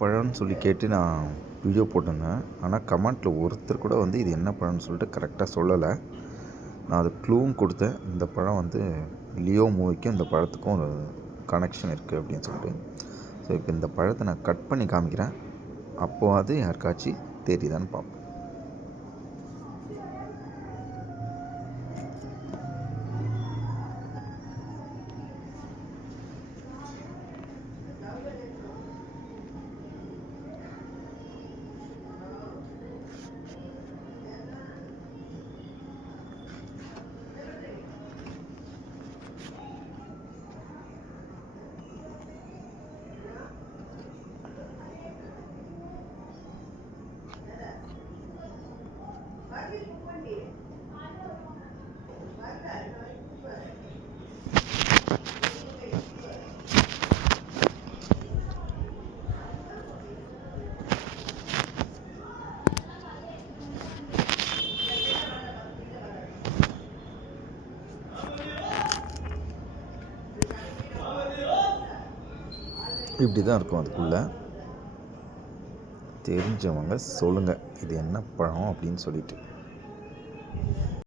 பழம்னு சொல்லி கேட்டு நான் வீடியோ போட்டிருந்தேன். ஆனால் கமெண்ட்டில் ஒருத்தர் கூட வந்து இது என்ன பழம்னு சொல்லிட்டு கரெக்டாக சொல்லலை. நான் அது க்ளூவும் கொடுத்தேன். இந்த பழம் வந்து லியோ மூவிக்கும் இந்த பழத்துக்கும் ஒரு கனெக்ஷன் இருக்குது அப்படின்னு சொல்லிட்டு. ஸோ இப்போ இந்த பழத்தை நான் கட் பண்ணி காமிக்கிறேன். அப்போது அது யாருக்காச்சும் தெரியுதான்னு பார்ப்போம். இப்படி தான் இருக்கும். அதுக்குள்ளே தெரிஞ்சவங்க சொல்லுங்கள் இது என்ன பழம் அப்படின்னு சொல்லிட்டு.